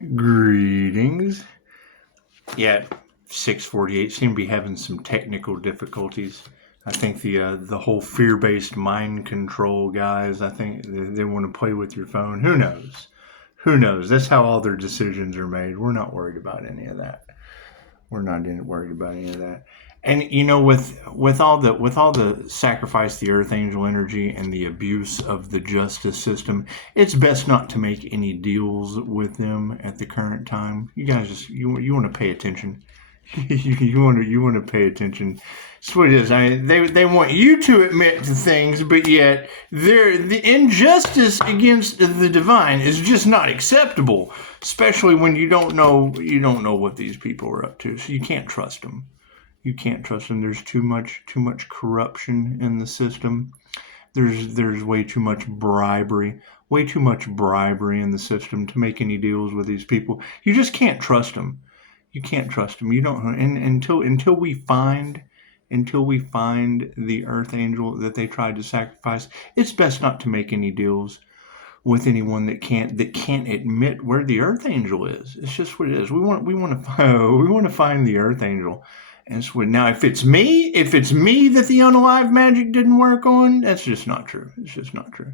Greetings. Yeah, 648 seem to be having some technical difficulties. I think the whole fear-based mind control guys, I think they want to play with your phone. Who knows? Who knows? That's how all their decisions are made. We're not worried about any of that. We're not worried about any of that. And with all the sacrifice, the Earth Angel energy, and the abuse of the justice system, it's best not to make any deals with them at the current time. You guys you want to pay attention. you want to pay attention. That's what it is. They want you to admit to things, but yet the injustice against the divine is just not acceptable. Especially when you don't know what these people are up to, so you can't trust them. You can't trust them. There's too much corruption in the system. There's way too much bribery. Way too much bribery in the system to make any deals with these people. You just can't trust them. You can't trust them. You don't. And until we find the Earth Angel that they tried to sacrifice, it's best not to make any deals with anyone that can't admit where the Earth Angel is. It's just what it is. We want to find the Earth Angel. And so now, if it's me that the unalive magic didn't work on, that's just not true. It's just not true.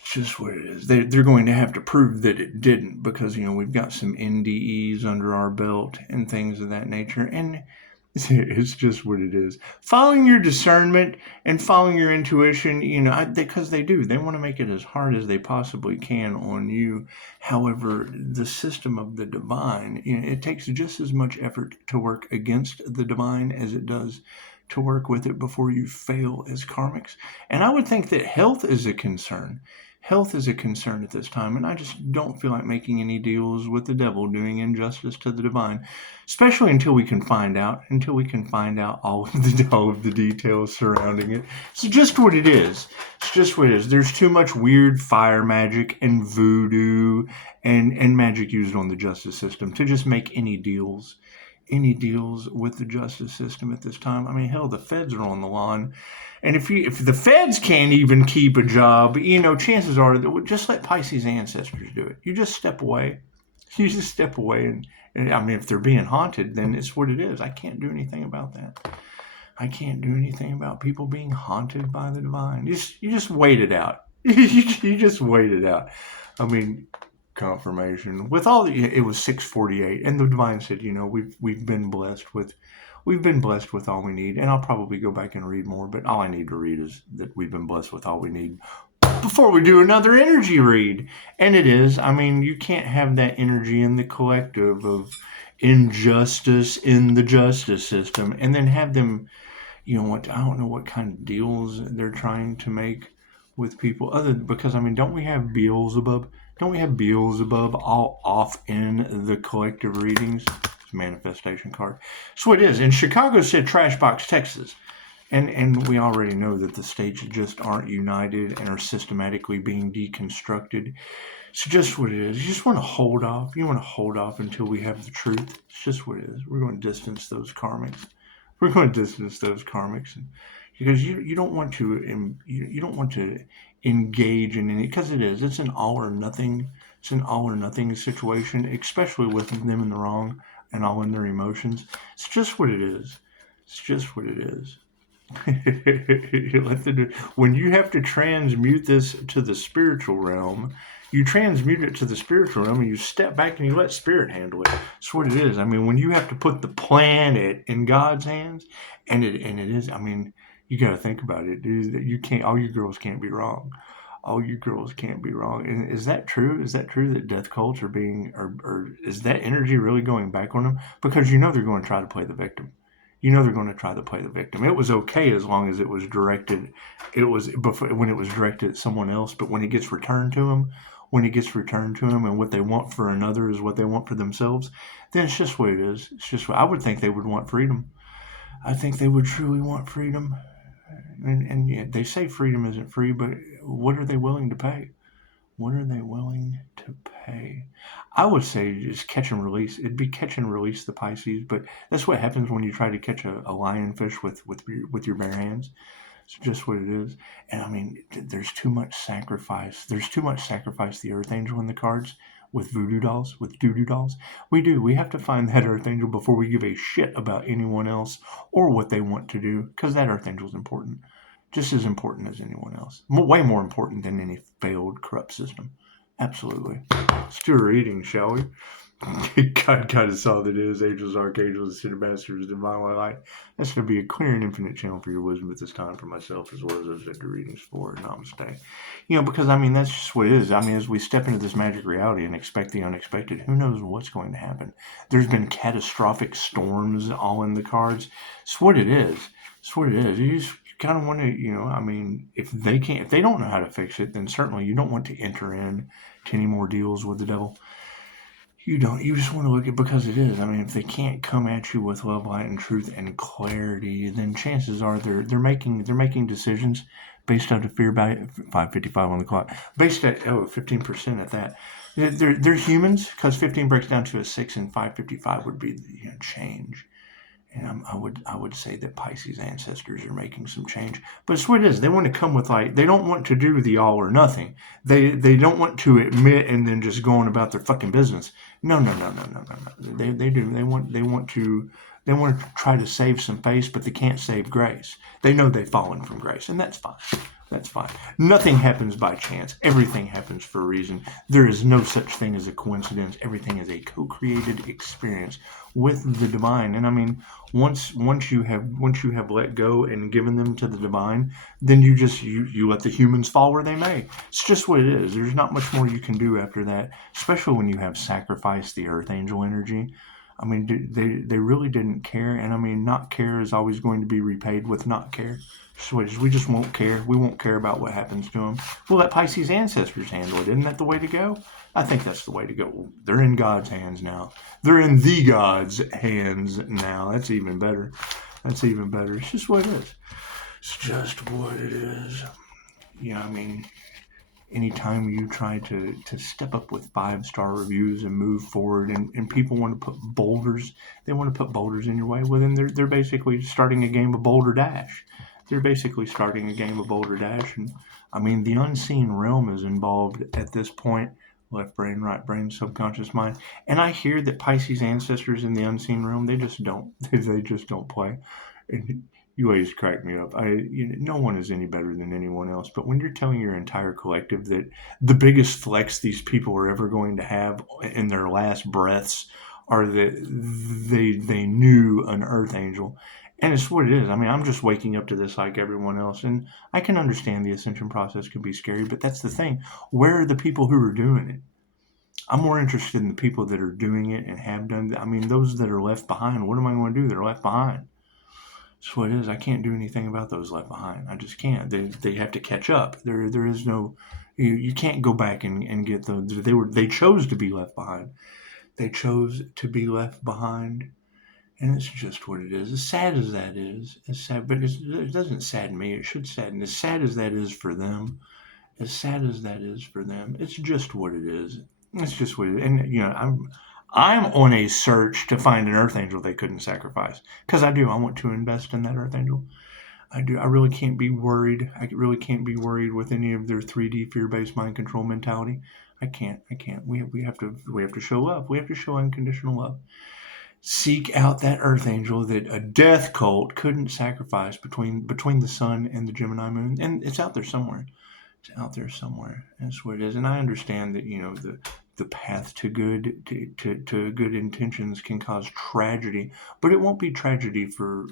It's just what it is. They're going to have to prove that it didn't, because we've got some NDEs under our belt and things of that nature, and it's just what it is. Following your discernment and following your intuition, because they want to make it as hard as they possibly can on you. However, the system of the divine, it takes just as much effort to work against the divine as it does to work with it before you fail as karmics. And I would think that health is a concern. Health is a concern at this time, and I just don't feel like making any deals with the devil doing injustice to the divine, especially until we can find out all of the details surrounding it. It's just what it is. It's just what it is. There's too much weird fire magic and voodoo and magic used on the justice system to just make any deals with the justice system at this time. I mean, hell, the feds are on the lawn. And if the feds can't even keep a job, chances are that just let Pisces ancestors do it. You just step away. You just step away. And I mean, if they're being haunted, then it's what it is. I can't do anything about that. I can't do anything about people being haunted by the divine. You just wait it out. You just wait it out. I mean, confirmation with all it was 648, and the divine said, we've been blessed with all we need. And I'll probably go back and read more, but all I need to read is that we've been blessed with all we need before we do another energy read. And it is, I mean, you can't have that energy in the collective of injustice in the justice system and then have them, I don't know what kind of deals they're trying to make with people because I mean, don't we have Beelzebub all off in the collective readings? It's a manifestation card. So it is. And Chicago said Trashbox, Texas. And we already know that the states just aren't united and are systematically being deconstructed. So just what it is. You just want to hold off. You want to hold off until we have the truth. It's just what it is. We're going to distance those karmics. Because you don't want to engage in any, because it's an all or nothing situation, especially with them in the wrong and all in their emotions. It's just what it is. When you have to transmute this to the spiritual realm, you transmute it to the spiritual realm and you step back and you let spirit handle it. That's what it is. I mean, when you have to put the planet in God's hands, and it is, I mean, you got to think about it, dude. You can't. All you girls can't be wrong. And is that true? Is that true that death cults are being, or is that energy really going back on them? Because they're going to try to play the victim. It was okay as long as it was directed. It was before, when it was directed at someone else. But when it gets returned to them, and what they want for another is what they want for themselves, then it's just what it is. It's just what I would think they would want freedom. I think they would truly want freedom. And yet they say freedom isn't free, but what are they willing to pay? I would say just catch and release. It'd be catch and release the Pisces, but that's what happens when you try to catch a lionfish with your bare hands. It's just what it is. And I mean, there's too much sacrifice. The Earth Angel in the cards. with voodoo dolls, with doo-doo dolls. We do. We have to find that Earth Angel before we give a shit about anyone else or what they want to do, because that Earth Angel is important. Just as important as anyone else. Way more important than any failed, corrupt system. Absolutely. Let's do a reading, shall we? God kind of saw that it is angels, archangels, and masters, divine light. That's going to be a clear and infinite channel for your wisdom at this time for myself, as well as those that do readings for. Namaste. Because, that's just what it is. as we step into this magic reality and expect the unexpected, who knows what's going to happen? There's been catastrophic storms all in the cards. It's what it is. It's what it is. You just kind of want to, if they don't know how to fix it, then certainly you don't want to enter in to any more deals with the devil. You don't. You just want to look at, because it is. If they can't come at you with love, light, and truth and clarity, then chances are they're making decisions based out of fear. By 5:55 on the clock, based at 15% at that. They're humans, because 15 breaks down to a 6, and 5:55 would be change. And I would say that Pisces ancestors are making some change. But it's what it is. They want to come with, they don't want to do the all or nothing. They don't want to admit and then just go on about their fucking business. No. They do. They want to try to save some face, but they can't save grace. They know they've fallen from grace, and that's fine. That's fine. Nothing happens by chance. Everything happens for a reason. There is no such thing as a coincidence. Everything is a co-created experience with the divine. And once you have let go and given them to the divine, then you let the humans fall where they may. It's just what it is. There's not much more you can do after that, especially when you have sacrificed the Earth Angel energy. They really didn't care, and not care is always going to be repaid with not care. So we just won't care. We won't care about what happens to them. We'll let Pisces ancestors handle it. Isn't that the way to go? I think that's the way to go. They're in God's hands now. They're in the God's hands now. That's even better. That's even better. It's just what it is. It's just what it is. Anytime you try to step up with 5-star reviews and move forward, and people want to put boulders, they want to put boulders in your way, well, then they're basically starting a game of Boulder Dash. They're basically starting a game of Boulder Dash. And the unseen realm is involved at this point. Left brain, right brain, subconscious mind. And I hear that Pisces ancestors in the unseen realm, they just don't play. And you always crack me up. No one is any better than anyone else. But when you're telling your entire collective that the biggest flex these people are ever going to have in their last breaths are that they knew an Earth Angel. And it's what it is. I'm just waking up to this like everyone else. And I can understand the ascension process can be scary, but that's the thing. Where are the people who are doing it? I'm more interested in the people that are doing it and have done it. Those that are left behind, what am I going to do? They're left behind. That's what it is. I can't do anything about those left behind. I just can't. They have to catch up. There is no, you can't go back and get those. They chose to be left behind. They chose to be left behind. And it's just what it is. As sad as that is, but it doesn't sadden me. It should sadden. As sad as that is for them, it's just what it is. It's just what it is. And I'm on a search to find an Earth Angel they couldn't sacrifice, because I do. I want to invest in that Earth Angel. I do. I really can't be worried. I really can't be worried with any of their 3D fear-based mind control mentality. I can't. We have to show love. We have to show unconditional love. Seek out that Earth Angel that a death cult couldn't sacrifice between the sun and the Gemini moon, and it's out there somewhere. It's out there somewhere. That's what it is. And I understand that the path to good to good intentions can cause tragedy, but it won't be tragedy for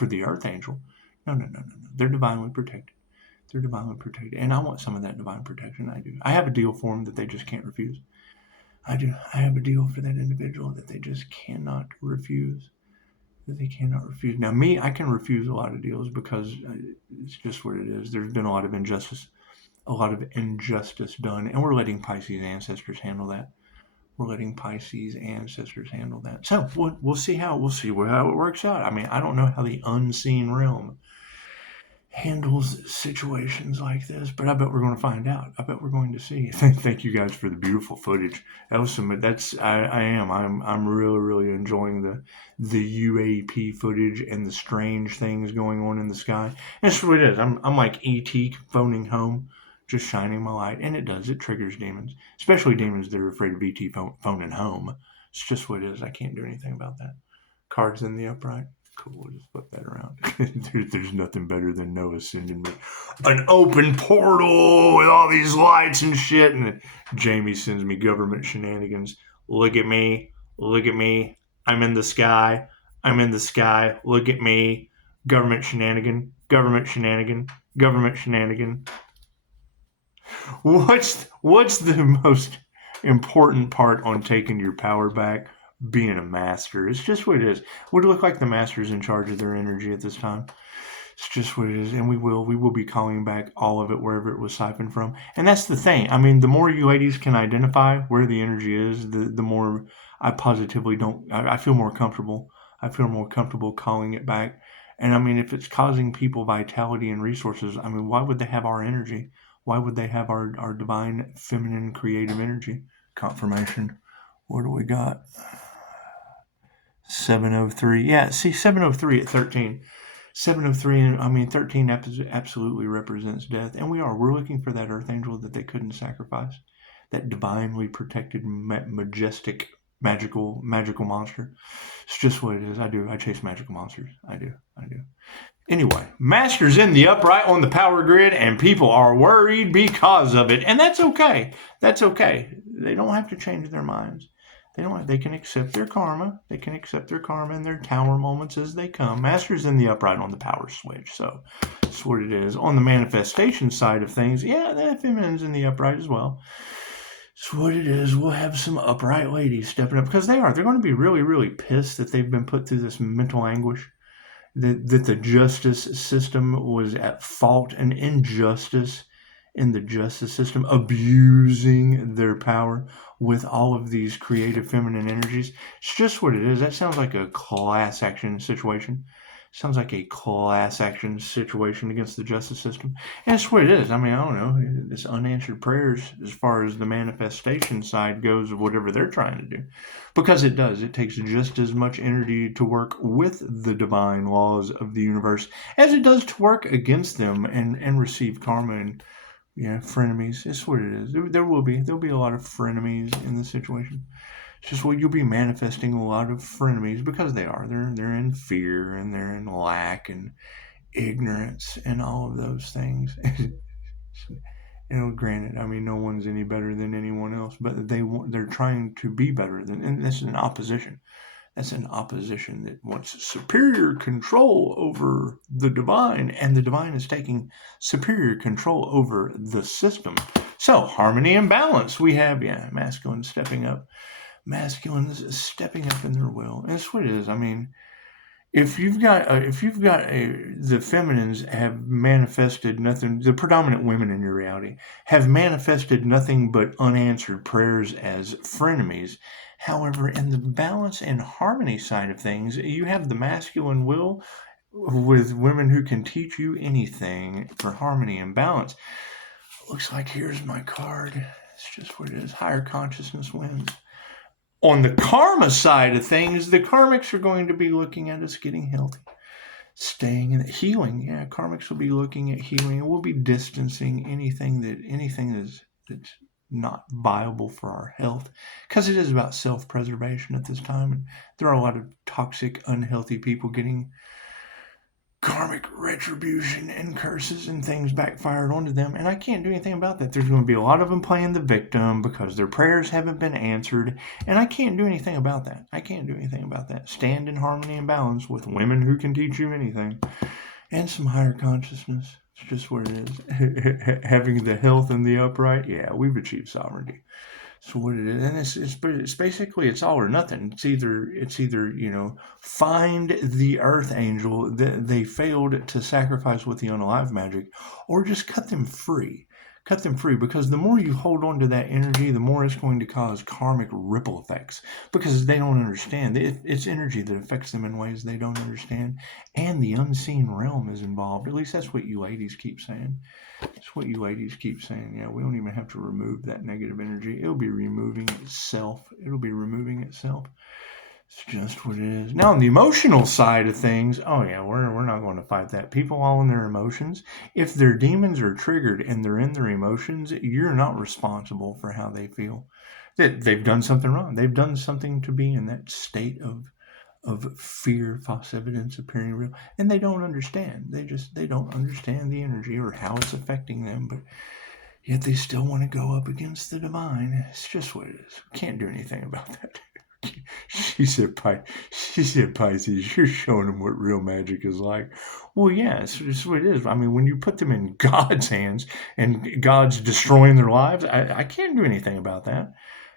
the Earth Angel. No. They're divinely protected. And I want some of that divine protection. I do. I have a deal for them that they just can't refuse. I do. I have a deal for that individual that they just cannot refuse. Now, me, I can refuse a lot of deals because it's just what it is. There's been a lot of injustice done, and we're letting Pisces ancestors handle that. So we'll see how it works out. I don't know how the unseen realm handles situations like this, but I bet we're going to find out. I bet we're going to see. Thank you guys for the beautiful footage. That was I'm really enjoying the UAP footage and the strange things going on in the sky. And that's what it is. I'm like ET phoning home, just shining my light. And it does. It triggers demons, especially demons that are afraid of ET phoning home. It's just what it is. I can't do anything about that. Cards in the upright. Cool, we'll just flip that around. There's nothing better than Noah sending me an open portal with all these lights and shit. And Jamie sends me government shenanigans. Look at me. Look at me. I'm in the sky. I'm in the sky. Look at me. Government shenanigan. Government shenanigan. Government shenanigan. What's the most important part on taking your power back? Being a master. It's just what it is. Would it look like the master's in charge of their energy at this time? It's just what it is. And we will be calling back all of it wherever it was siphoned from. And that's the thing. I mean, the more you ladies can identify where the energy is, the more I positively I feel more comfortable. I feel more comfortable calling it back. And I mean, if it's causing people vitality and resources, I mean, why would they have our energy? Why would they have our divine, feminine, creative energy? Confirmation. What do we got? 703. Yeah, see, 703 at 13. 703, I mean, 13 absolutely represents death. And we're looking for that earth angel that they couldn't sacrifice. That divinely protected, majestic, magical monster. It's just what it is. I chase magical monsters. I do. Anyway, Master's in the upright on the power grid, and people are worried because of it. And that's okay. That's okay. They don't have to change their minds. They can accept their karma. They can accept their karma and their tower moments as they come. Master's in the upright on the power switch. So that's what it is. On the manifestation side of things, yeah, the feminine's in the upright as well. That's what it is. We'll have some upright ladies stepping up because they're going to be really, really pissed that they've been put through this mental anguish. That the justice system was at fault, and injustice in the justice system, abusing their power with all of these creative feminine energies. It's just what it is. That sounds like a class action situation. Sounds like a class action situation against the justice system. And that's what it is. I mean, I don't know. This unanswered prayers as far as the manifestation side goes of whatever they're trying to do. Because it does. It takes just as much energy to work with the divine laws of the universe as it does to work against them and receive karma and frenemies. It's what it is. There'll be a lot of frenemies in the situation. It's just you'll be manifesting a lot of frenemies because they are. They're in fear and they're in lack and ignorance and all of those things. Granted, I mean, no one's any better than anyone else, but they're trying to be better than, and that's an opposition. That's an opposition that wants superior control over the divine, and the divine is taking superior control over the system. So, harmony and balance. We have, masculine stepping up. Masculines stepping up in their will. And that's what it is. I mean, if the feminines have manifested nothing, the predominant women in your reality have manifested nothing but unanswered prayers as frenemies. However, in the balance and harmony side of things, you have the masculine will with women who can teach you anything for harmony and balance. Looks like here's my card. It's just what it is. Higher consciousness wins. On the karma side of things, the karmics are going to be looking at us getting healthy, staying in healing. Yeah, karmics will be looking at healing, and we'll be distancing anything that's not viable for our health, because it is about self-preservation at this time. And there are a lot of toxic, unhealthy people getting karmic retribution and curses and things backfired onto them, and I can't do anything about that. There's going to be a lot of them playing the victim because their prayers haven't been answered, and I can't do anything about that. Stand in harmony and balance with women who can teach you anything, and some higher consciousness. It's just what it is. Having the health and the upright, we've achieved sovereignty. So what it is, and it's basically it's all or nothing. It's either find the earth angel that they failed to sacrifice with the unalive magic, or just cut them free. Because the more you hold on to that energy, the more it's going to cause karmic ripple effects, because they don't understand. It's energy that affects them in ways they don't understand, and the unseen realm is involved. At least that's what you ladies keep saying. Yeah, we don't even have to remove that negative energy. It'll be removing itself. It's just what it is. Now, on the emotional side of things, oh yeah, we're not going to fight that. People all in their emotions. If their demons are triggered and they're in their emotions, you're not responsible for how they feel. They've done something wrong. They've done something to be in that state of fear, false evidence appearing real, and they don't understand. They don't understand the energy or how it's affecting them, but yet they still want to go up against the divine. It's just what it is. Can't do anything about that. She said, Pisces, you're showing them what real magic is like. Well, yeah, it's what it is. I mean, when you put them in God's hands and God's destroying their lives, I can't do anything about that.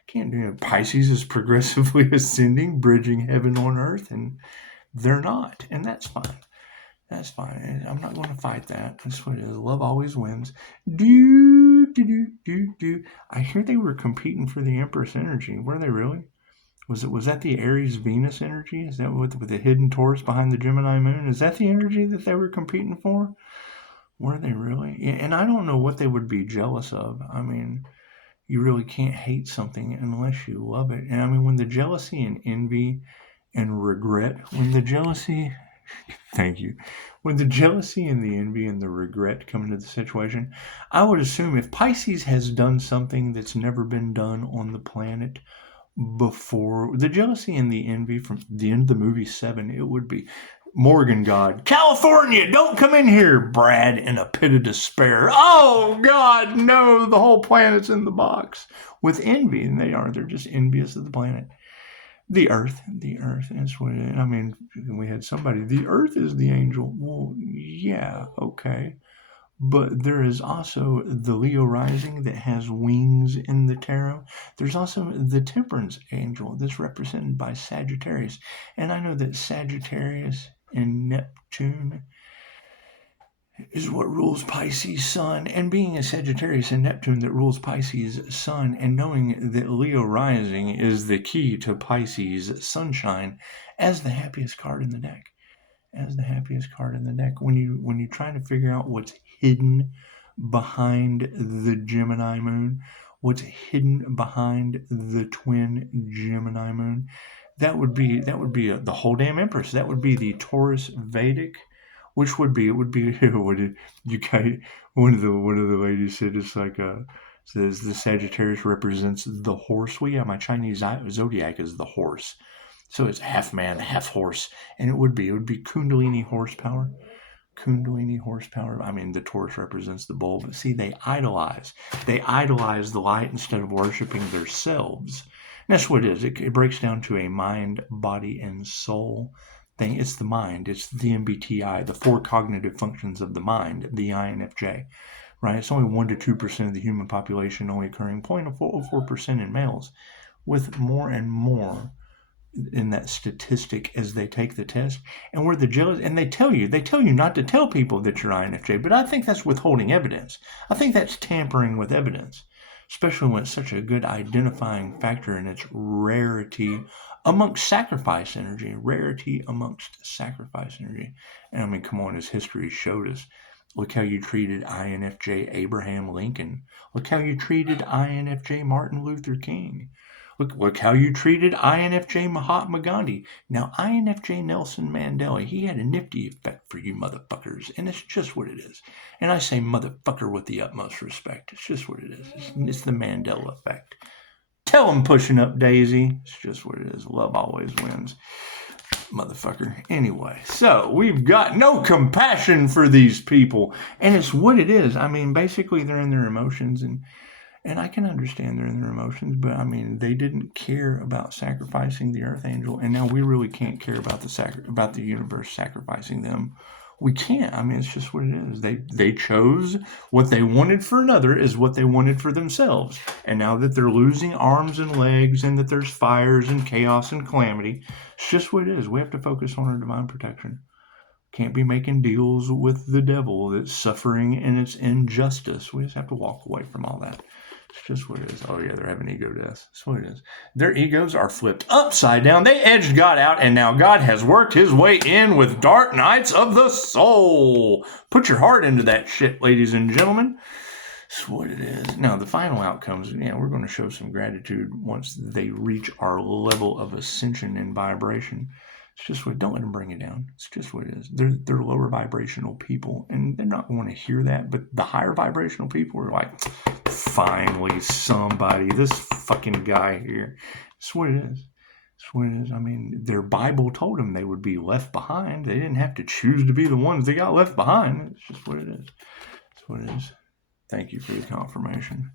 Can't do it. Pisces is progressively ascending, bridging heaven on earth, and they're not. And that's fine. That's fine. I'm not going to fight that. That's what it is. Love always wins. I hear they were competing for the Empress energy. Were they really? Was that the Aries Venus energy? Is that with the hidden Taurus behind the Gemini moon? Is that the energy that they were competing for? Were they really? And I don't know what they would be jealous of. I mean, you really can't hate something unless you love it. And I mean, when the jealousy and envy and regret, thank you. When the jealousy and the envy and the regret come into the situation, I would assume if Pisces has done something that's never been done on the planet before, the jealousy and the envy from the end of the movie Seven, it would be Morgan God, California, don't come in here, Brad, in a pit of despair. Oh God, no, the whole planet's in the box with envy, and they're just envious of the planet. The earth, that's what it is. I mean, we had somebody, the earth is the angel. Well, yeah, okay. But there is also the Leo rising that has wings in the tarot. There's also the temperance angel that's represented by Sagittarius. And I know that Sagittarius and Neptune is what rules Pisces sun. And being a Sagittarius and Neptune that rules Pisces sun, and knowing that Leo rising is the key to Pisces sunshine as the happiest card in the deck. When you try to figure out what's hidden behind the Gemini moon, what's hidden behind the twin Gemini moon, that would be the whole damn Empress. That would be the Taurus Vedic, which would be what did you guys, one of the ladies said, it's like says the Sagittarius represents the horse. Well, yeah, my Chinese zodiac is the horse. So it's half man, half horse, and it would be Kundalini horsepower. I mean, the Taurus represents the bull, but see, they idolize the light instead of worshiping themselves. And that's what it is. It breaks down to a mind, body, and soul thing. It's the mind. It's the MBTI, the four cognitive functions of the mind, the INFJ. Right? It's only 1 to 2% of the human population, only occurring 0.04% in males, with more and more in that statistic as they take the test. And where the jealous, and they tell you not to tell people that you're INFJ, but I think that's withholding evidence. I think that's tampering with evidence, especially when it's such a good identifying factor in its rarity amongst sacrifice energy. And I mean, come on, as history showed us, look how you treated INFJ Abraham Lincoln. Look how you treated INFJ Martin Luther King. Look how you treated INFJ Mahatma Gandhi. Now, INFJ Nelson Mandela, he had a nifty effect for you motherfuckers, and it's just what it is. And I say motherfucker with the utmost respect. It's just what it is. It's the Mandela effect. Tell him pushing up Daisy. It's just what it is. Love always wins. Motherfucker. Anyway, so we've got no compassion for these people, and it's what it is. I mean, basically, they're in their emotions, and I can understand they're in their emotions, but I mean, they didn't care about sacrificing the Earth Angel, and now we really can't care about the universe sacrificing them. We can't. I mean, it's just what it is. They chose what they wanted for another is what they wanted for themselves. And now that they're losing arms and legs, and that there's fires and chaos and calamity, it's just what it is. We have to focus on our divine protection. Can't be making deals with the devil that's suffering in its injustice. We just have to walk away from all that. It's just what it is. Oh, yeah, they're having ego deaths. That's what it is. Their egos are flipped upside down. They edged God out, and now God has worked his way in with dark nights of the soul. Put your heart into that shit, ladies and gentlemen. That's what it is. Now, the final outcomes, yeah, we're going to show some gratitude once they reach our level of ascension and vibration. It's just what, don't let them bring it down. It's just what it is. They're lower vibrational people, and they're not going to hear that. But the higher vibrational people are like, finally, somebody, this fucking guy here. That's what it is. That's what it is. I mean, their Bible told them they would be left behind. They didn't have to choose to be the ones that got left behind. It's just what it is. That's what it is. Thank you for the confirmation.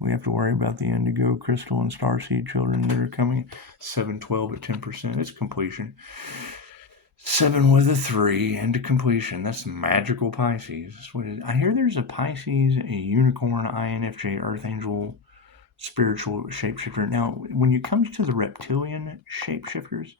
We have to worry about the indigo, crystal, and starseed children that are coming. 712 at 10%. It's completion. 7 with a 3 into completion. That's magical Pisces. That's what it is. I hear there's a Pisces, a unicorn, INFJ, Earth Angel, spiritual shapeshifter. Now, when it comes to the reptilian shapeshifters,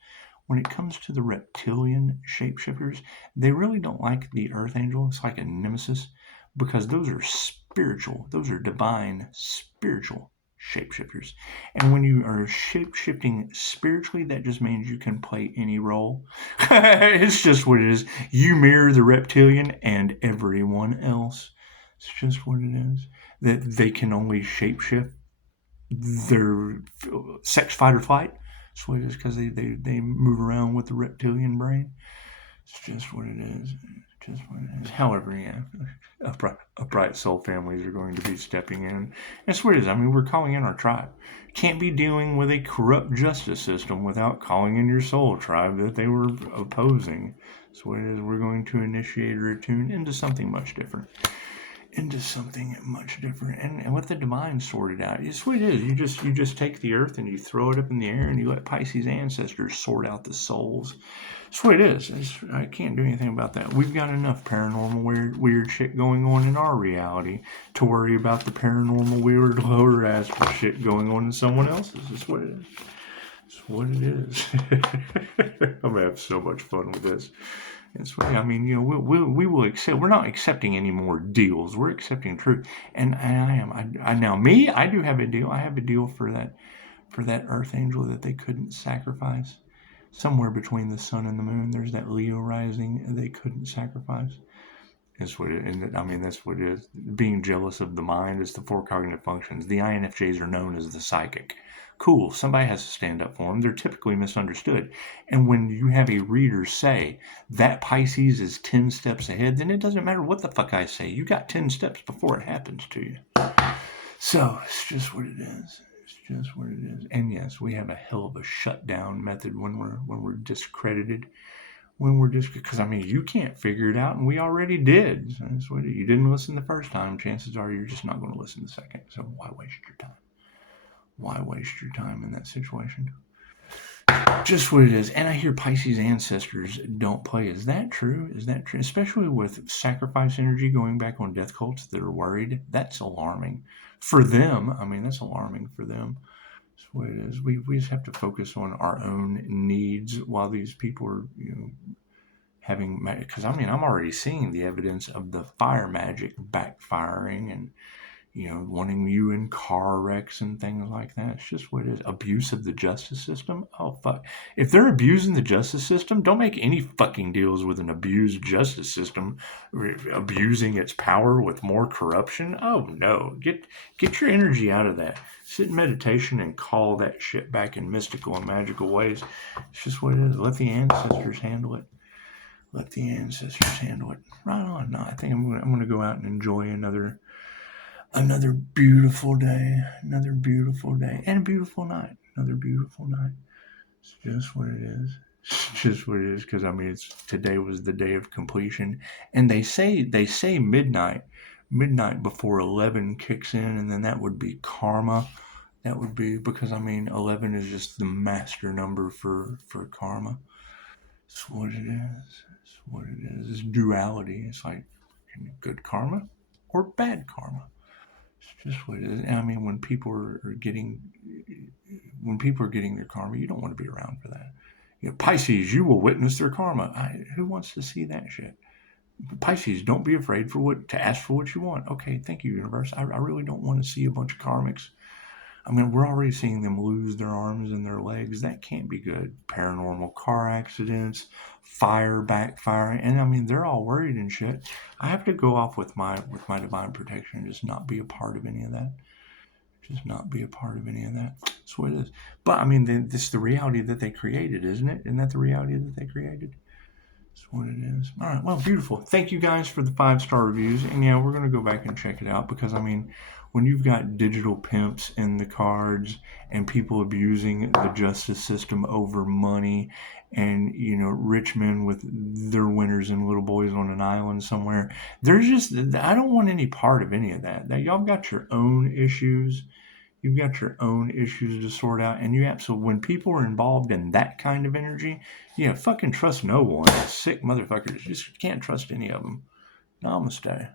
they really don't like the Earth Angel. It's like a nemesis, because those are spiritual, those are divine spiritual shapeshifters. And when you are shapeshifting spiritually, that just means you can play any role. It's just what it is. You mirror the reptilian and everyone else. It's just what it is. That they can only shapeshift their sex, fight, or flight. That's what it is, because they move around with the reptilian brain. It's just what it is. Just what it is. However, yeah, upright soul families are going to be stepping in. That's what it is. I mean, we're calling in our tribe. Can't be dealing with a corrupt justice system without calling in your soul tribe that they were opposing. That's what it is. We're going to initiate or attune into something much different. And let the divine sort it out. It's what it is. You just take the earth and you throw it up in the air and you let Pisces ancestors sort out the souls. That's what it is. I can't do anything about that. We've got enough paranormal weird shit going on in our reality to worry about the paranormal weird lower astral shit going on in someone else's. That's what it is. That's what it is. I'm gonna have so much fun with this. It's right. I mean, we will accept. We're not accepting any more deals. We're accepting truth. And I am. I do have a deal. I have a deal for that Earth Angel that they couldn't sacrifice. Somewhere between the sun and the moon, there's that Leo rising they couldn't sacrifice. That's what it. And I mean, that's what it is. Being jealous of the mind is the 4 cognitive functions. The INFJs are known as the psychic. Cool, somebody has to stand up for them. They're typically misunderstood. And when you have a reader say that Pisces is 10 steps ahead, then it doesn't matter what the fuck I say. You got 10 steps before it happens to you. So it's just what it is. It's just what it is. And yes, we have a hell of a shutdown method when we're discredited. Because I mean, you can't figure it out, and we already did. So that's what you didn't listen the first time. Chances are you're just not going to listen the second. So why waste your time? Why waste your time in that situation? Just what it is. And I hear Pisces ancestors don't play. Is that true? Is that true? Especially with sacrifice energy going back on death cults that are worried. That's alarming for them. I mean, that's alarming for them. That's what it is. We just have to focus on our own needs while these people are, having, because I mean, I'm already seeing the evidence of the fire magic backfiring and, wanting you in car wrecks and things like that. It's just what it is. Abuse of the justice system? Oh, fuck. If they're abusing the justice system, don't make any fucking deals with an abused justice system, abusing its power with more corruption. Oh, no. Get your energy out of that. Sit in meditation and call that shit back in mystical and magical ways. It's just what it is. Let the ancestors handle it. Let the ancestors handle it. Right on. No, I think I'm going to go out and enjoy another beautiful day, and a beautiful night, another beautiful night. It's just what it is. It's just what it is, because I mean, today was the day of completion, and they say midnight before 11 kicks in, and then that would be karma. That would be, because I mean, 11 is just the master number for karma. It's what it is. It's what it is. It's duality. It's like good karma or bad karma. It's just what it is. I mean, when people are getting their karma, you don't want to be around for that. Pisces, you will witness their karma. Who wants to see that shit? Pisces, don't be afraid to ask for what you want. Okay, thank you, universe. I really don't want to see a bunch of karmics I mean, we're already seeing them lose their arms and their legs. That can't be good. Paranormal car accidents, fire backfiring, and I mean, they're all worried and shit. I have to go off with my divine protection and just not be a part of any of that. Just not be a part of any of that. That's what it is. But I mean, this is the reality that they created, isn't it? Isn't that the reality that they created? That's what it is. All right. Well, beautiful. Thank you guys for the 5-star reviews. And yeah, we're going to go back and check it out because, I mean, when you've got digital pimps in the cards and people abusing the justice system over money and, rich men with their winners and little boys on an island somewhere, I don't want any part of any of that. Y'all got your own issues. You've got your own issues to sort out, and when people are involved in that kind of energy, fucking trust no one. Sick motherfuckers. You just can't trust any of them. Namaste.